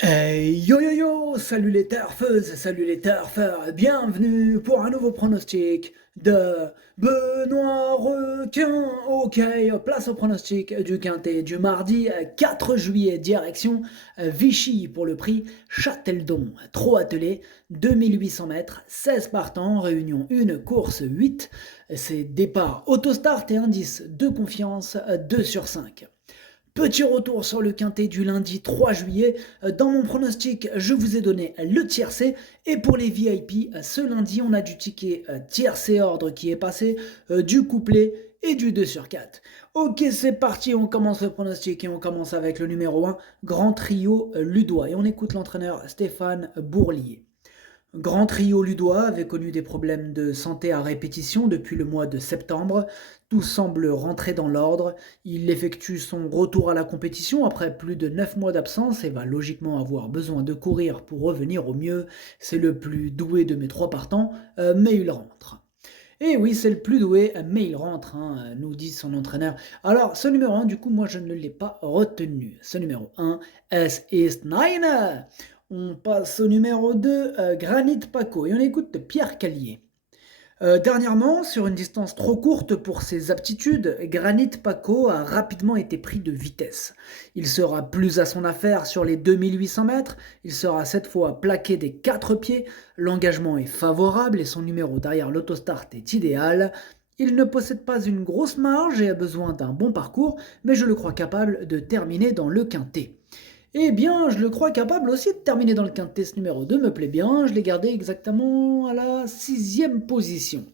Yo yo yo, salut les turfeuses, salut les turfeurs, bienvenue pour un nouveau pronostic de Benoît Requin. Ok, place au pronostic du Quintet du mardi 4 juillet, direction Vichy pour le prix Châteldon. Trop attelé, 2800 mètres, 16 partants, réunion 1, course 8. C'est départ autostart et indice de confiance 2 sur 5. Petit retour sur le quintet du lundi 3 juillet. Dans mon pronostic, je vous ai donné le tiercé. Et pour les VIP, ce lundi, on a du ticket tiercé ordre qui est passé, du couplet et du 2 sur 4. Ok, c'est parti, on commence le pronostic et on commence avec le numéro 1, Grand Trio Ludois. Et on écoute l'entraîneur Stéphane Bourlier. Grand trio ludois avait connu des problèmes de santé à répétition depuis le mois de septembre. Tout semble rentrer dans l'ordre. Il effectue son retour à la compétition après plus de 9 mois d'absence et va logiquement avoir besoin de courir pour revenir au mieux. C'est le plus doué de mes trois partants, mais il rentre. Et oui, c'est le plus doué, mais il rentre, hein, nous dit son entraîneur. Alors, ce numéro 1, du coup, moi, je ne l'ai pas retenu. Ce numéro 1, S ist Nine. On passe au numéro 2, Granit Paco, et on écoute Pierre Callier. Dernièrement, sur une distance trop courte pour ses aptitudes, Granit Paco a rapidement été pris de vitesse. Il sera plus à son affaire sur les 2800 mètres, il sera cette fois plaqué des 4 pieds, l'engagement est favorable et son numéro derrière l'autostart est idéal. Il ne possède pas une grosse marge et a besoin d'un bon parcours, mais je le crois capable de terminer dans le quintet. Eh bien, je le crois capable aussi de terminer dans le quintet. Ce numéro 2 me plaît bien, je l'ai gardé exactement à la 6e position.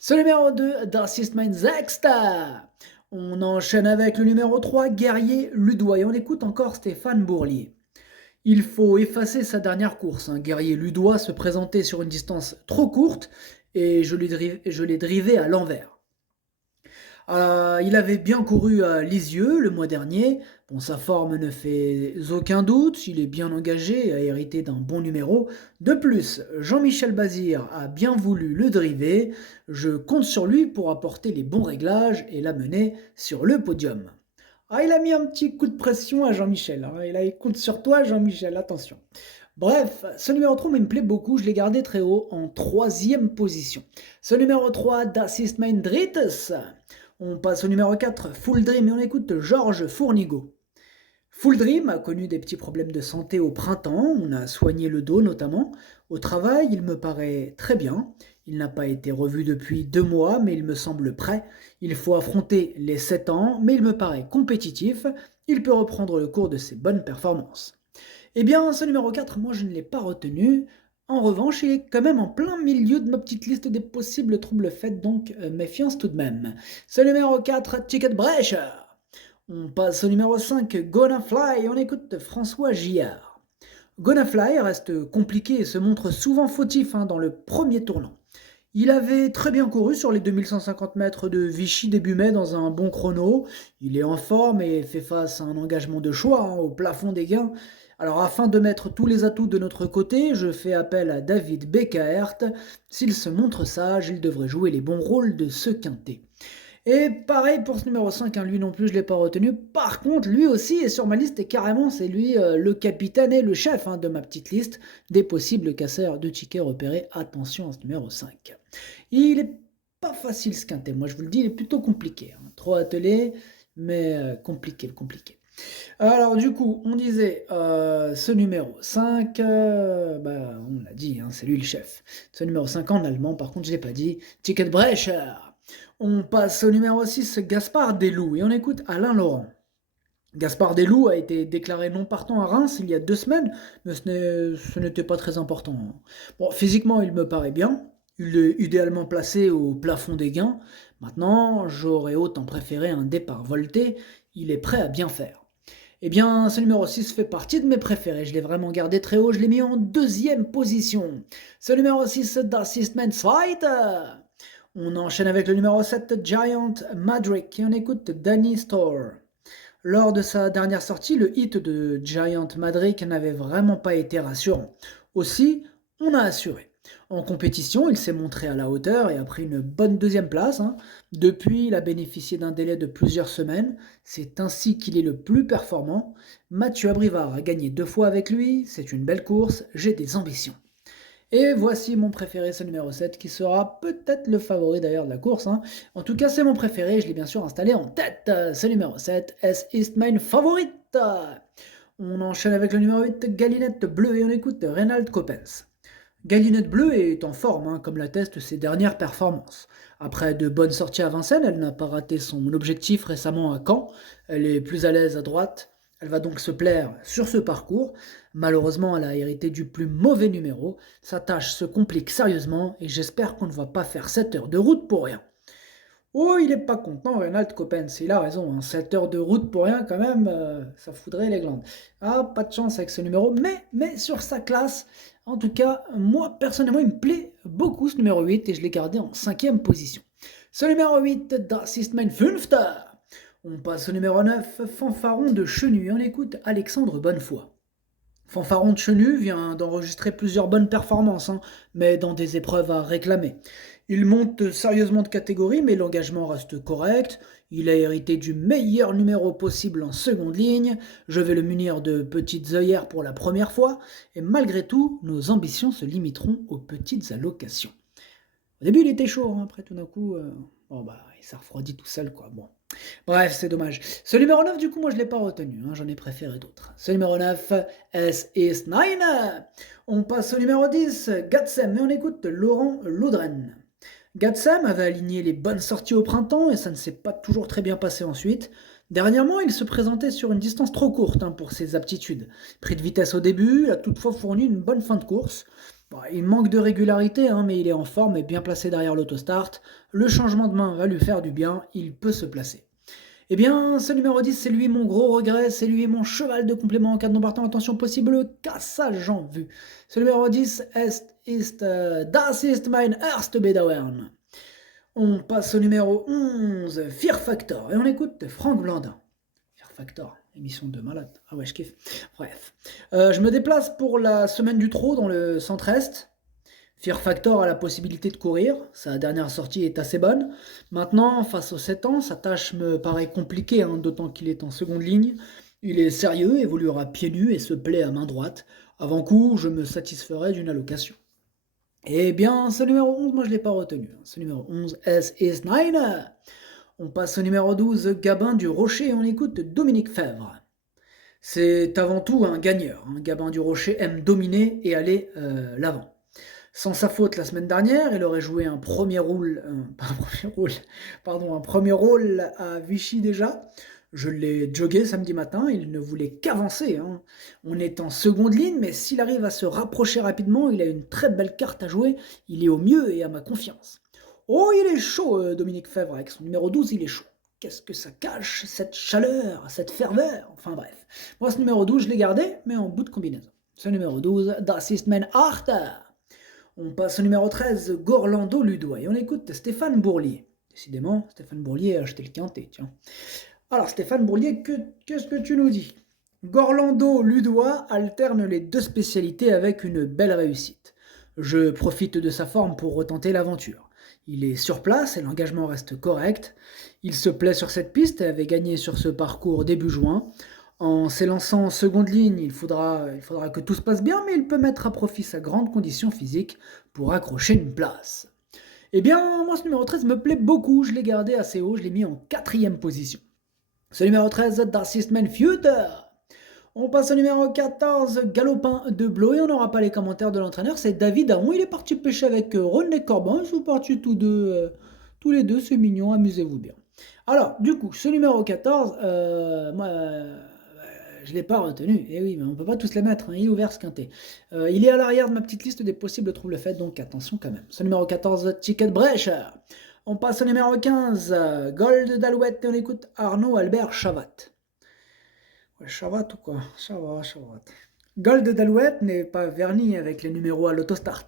Ce numéro 2, Das ist mein Sechster. On enchaîne avec le numéro 3, Guerrier Ludois, et on écoute encore Stéphane Bourlier. Il faut effacer sa dernière course. Guerrier Ludois se présentait sur une distance trop courte et je l'ai drivé à l'envers. Il avait bien couru à Lisieux le mois dernier. Bon, sa forme ne fait aucun doute, il est bien engagé et a hérité d'un bon numéro. De plus, Jean-Michel Bazir a bien voulu le driver. Je compte sur lui pour apporter les bons réglages et l'amener sur le podium. Ah, il a mis un petit coup de pression à Jean-Michel, hein. Il compte sur toi, Jean-Michel, attention. Bref, ce numéro 3 il me plaît beaucoup, je l'ai gardé très haut en 3e position. Ce numéro 3, Das ist mein drittes. On passe au numéro 4, Full Dream, et on écoute Georges Fournigo. Full Dream a connu des petits problèmes de santé au printemps, on a soigné le dos notamment. Au travail, il me paraît très bien. Il n'a pas été revu depuis 2 mois, mais il me semble prêt. Il faut affronter les 7 ans, mais il me paraît compétitif. Il peut reprendre le cours de ses bonnes performances. Eh bien, ce numéro 4, moi je ne l'ai pas retenu. En revanche, il est quand même en plein milieu de ma petite liste des possibles troubles faits, donc méfiance tout de même. Ce numéro 4, Ticket Brecher. On passe au numéro 5, Gonna Fly, et on écoute François Gillard. Gonna Fly reste compliqué et se montre souvent fautif dans le premier tournant. Il avait très bien couru sur les 2150 mètres de Vichy début mai dans un bon chrono. Il est en forme et fait face à un engagement de choix au plafond des gains. Alors afin de mettre tous les atouts de notre côté, je fais appel à David Beckert. S'il se montre sage, il devrait jouer les bons rôles de ce quintet. Et pareil pour ce numéro 5, lui non plus je ne l'ai pas retenu. Par contre, lui aussi est sur ma liste et carrément c'est lui le capitaine et le chef de ma petite liste des possibles casseurs de tickets repérés. Attention à ce numéro 5. Il est pas facile ce quintet, moi je vous le dis, il est plutôt compliqué. Trop attelé, mais compliqué. Alors du coup, on disait ce numéro 5, on l'a dit, c'est lui le chef. Ce numéro 5 en allemand, par contre je ne l'ai pas dit, Ticket Brecher. On passe au numéro 6, Gaspard Desloups, et on écoute Alain Laurent. Gaspard Desloups a été déclaré non partant à Reims il y a 2 semaines, mais ce n'était pas très important. Bon, physiquement, il me paraît bien. Il est idéalement placé au plafond des gains. Maintenant, j'aurais autant préféré un départ volté. Il est prêt à bien faire. Eh bien, ce numéro 6 fait partie de mes préférés. Je l'ai vraiment gardé très haut. Je l'ai mis en 2e position. Ce numéro 6, Das ist mein Zweiter. On enchaîne avec le numéro 7, Giant Madrick, et on écoute Danny Store. Lors de sa dernière sortie, le hit de Giant Madrick n'avait vraiment pas été rassurant. Aussi, on a assuré. En compétition, il s'est montré à la hauteur et a pris une bonne deuxième place, hein. Depuis, il a bénéficié d'un délai de plusieurs semaines. C'est ainsi qu'il est le plus performant. Mathieu Abrivard a gagné 2 fois avec lui. C'est une belle course. J'ai des ambitions. Et voici mon préféré, ce numéro 7, qui sera peut-être le favori d'ailleurs de la course, hein. En tout cas, c'est mon préféré, je l'ai bien sûr installé en tête. Ce numéro 7, S ist mein favorite. On enchaîne avec le numéro 8, Galinette Bleue, et on écoute Reynald Coppens. Galinette Bleue est en forme, hein, comme l'attestent ses dernières performances. Après de bonnes sorties à Vincennes, elle n'a pas raté son objectif récemment à Caen. Elle est plus à l'aise à droite. Elle va donc se plaire sur ce parcours. Malheureusement, elle a hérité du plus mauvais numéro. Sa tâche se complique sérieusement et j'espère qu'on ne va pas faire 7 heures de route pour rien. Oh, il est pas content, Reynald Coppens. Il a raison, hein, 7 heures de route pour rien, quand même, ça foudrait les glandes. Ah, pas de chance avec ce numéro, mais sur sa classe, en tout cas, moi, personnellement, il me plaît beaucoup ce numéro 8 et je l'ai gardé en 5e position. Ce numéro 8, Das ist mein Fünfter. On passe au numéro 9, Fanfaron de Chenu, et on écoute Alexandre Bonnefoy. Fanfaron de Chenu vient d'enregistrer plusieurs bonnes performances, hein, mais dans des épreuves à réclamer. Il monte sérieusement de catégorie, mais l'engagement reste correct. Il a hérité du meilleur numéro possible en seconde ligne. Je vais le munir de petites œillères pour la première fois. Et malgré tout, nos ambitions se limiteront aux petites allocations. Au début, il était chaud, hein, après tout d'un coup, il s'est refroidi tout seul, quoi. Bon. Bref, c'est dommage. Ce numéro 9, du coup, moi, je ne l'ai pas retenu, hein, j'en ai préféré d'autres. Ce numéro 9, S ist nein. On passe au numéro 10, Gatsem, et on écoute Laurent Laudren. Gatsem avait aligné les bonnes sorties au printemps et ça ne s'est pas toujours très bien passé ensuite. Dernièrement, il se présentait sur une distance trop courte, hein, pour ses aptitudes. Pris de vitesse au début, il a toutefois fourni une bonne fin de course. Bon, il manque de régularité, hein, mais il est en forme et bien placé derrière l'autostart. Le changement de main va lui faire du bien, il peut se placer. Eh bien, ce numéro 10, c'est lui mon gros regret, c'est lui mon cheval de complément en cas de non partant. Attention, possible cassage en vue. Ce numéro 10, das ist mein erste Bedauern. On passe au numéro 11, Fear Factor, et on écoute Franck Blandin. Fear Factor, émission de malade. Ah ouais, je kiffe. Bref. Je me déplace pour la semaine du trot dans le centre-est. Fear Factor a la possibilité de courir, sa dernière sortie est assez bonne. Maintenant, face aux 7 ans, sa tâche me paraît compliquée, hein, d'autant qu'il est en seconde ligne. Il est sérieux, évoluera pieds nus et se plaît à main droite. Avant coup, je me satisferai d'une allocation. Eh bien, ce numéro 11, moi je ne l'ai pas retenu. Ce numéro 11, S is nein. On passe au numéro 12, Gabin du Rocher, et on écoute Dominique Fèvre. C'est avant tout un gagneur, hein. Gabin du Rocher aime dominer et aller l'avant. Sans sa faute la semaine dernière, il aurait joué un premier rôle à Vichy déjà. Je l'ai jogué samedi matin, il ne voulait qu'avancer, hein. On est en seconde ligne, mais s'il arrive à se rapprocher rapidement, il a une très belle carte à jouer, il est au mieux et à ma confiance. Oh, il est chaud, Dominique Fèvre, avec son numéro 12, il est chaud. Qu'est-ce que ça cache, cette chaleur, cette ferveur, enfin bref. Moi, ce numéro 12, je l'ai gardé, mais en bout de combinaison. Ce numéro 12, Das ist mein Achter. On passe au numéro 13, Gorlando Ludois, et on écoute Stéphane Bourlier. Décidément, Stéphane Bourlier a acheté le quintet, tiens. Alors Stéphane Bourlier, qu'est-ce que tu nous dis? Gorlando Ludois alterne les deux spécialités avec une belle réussite. Je profite de sa forme pour retenter l'aventure. Il est sur place et l'engagement reste correct. Il se plaît sur cette piste et avait gagné sur ce parcours début juin. En s'élançant en seconde ligne, il faudra que tout se passe bien, mais il peut mettre à profit sa grande condition physique pour accrocher une place. Eh bien, moi ce numéro 13 me plaît beaucoup, je l'ai gardé assez haut, je l'ai mis en 4e position. Ce numéro 13, Das ist mein Future. On passe au numéro 14, Galopin de Blois, et on n'aura pas les commentaires de l'entraîneur, c'est David Aron, il est parti pêcher avec René Corbin, ils sont partis tous les deux, c'est mignon, amusez-vous bien. Alors, du coup, ce numéro 14, je ne l'ai pas retenu. Eh oui, mais on ne peut pas tous les mettre, hein. Il est ouvert ce quintet. Il est à l'arrière de ma petite liste des possibles troubles faits, donc attention quand même. Ce numéro 14, Ticket Brecher. On passe au numéro 15, Gold d'Alouette, et on écoute Arnaud Albert Chavat. Ouais, Chavat ou quoi? Chavat. Gold d'Alouette n'est pas verni avec les numéros à l'autostart.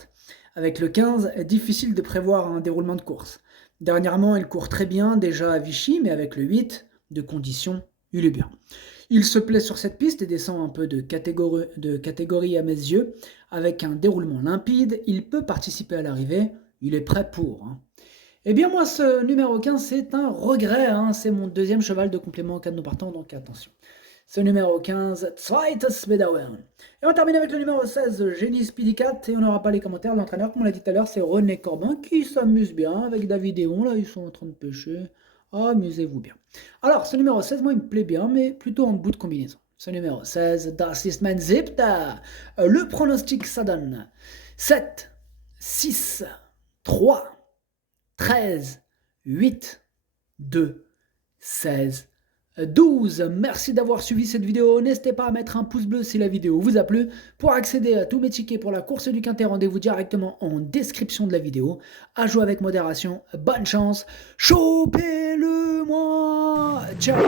Avec le 15, difficile de prévoir un déroulement de course. Dernièrement, il court très bien, déjà à Vichy, mais avec le 8, de condition, il est bien. Il se plaît sur cette piste et descend un peu de catégorie à mes yeux. Avec un déroulement limpide, il peut participer à l'arrivée. Il est prêt pour, hein. Eh bien moi, ce numéro 15, c'est un regret, hein. C'est mon deuxième cheval de complément en cas de nous partons, donc attention. Ce numéro 15, Zweites Bedauern. Et on termine avec le numéro 16, Génie Speedy Cat, et on n'aura pas les commentaires. L'entraîneur, comme on l'a dit tout à l'heure, c'est René Corbin, qui s'amuse bien avec David et On, là, ils sont en train de pêcher. Amusez-vous bien. Alors, ce numéro 16, moi, il me plaît bien, mais plutôt en bout de combinaison. Ce numéro 16, Das ist mein Siebter. Le pronostic, ça donne 7, 6, 3, 13, 8, 2, 16, 12. Merci d'avoir suivi cette vidéo. N'hésitez pas à mettre un pouce bleu si la vidéo vous a plu. Pour accéder à tous mes tickets pour la course du Quintet, rendez-vous directement en description de la vidéo. À jouer avec modération. Bonne chance. Chopez-le moi. Ciao.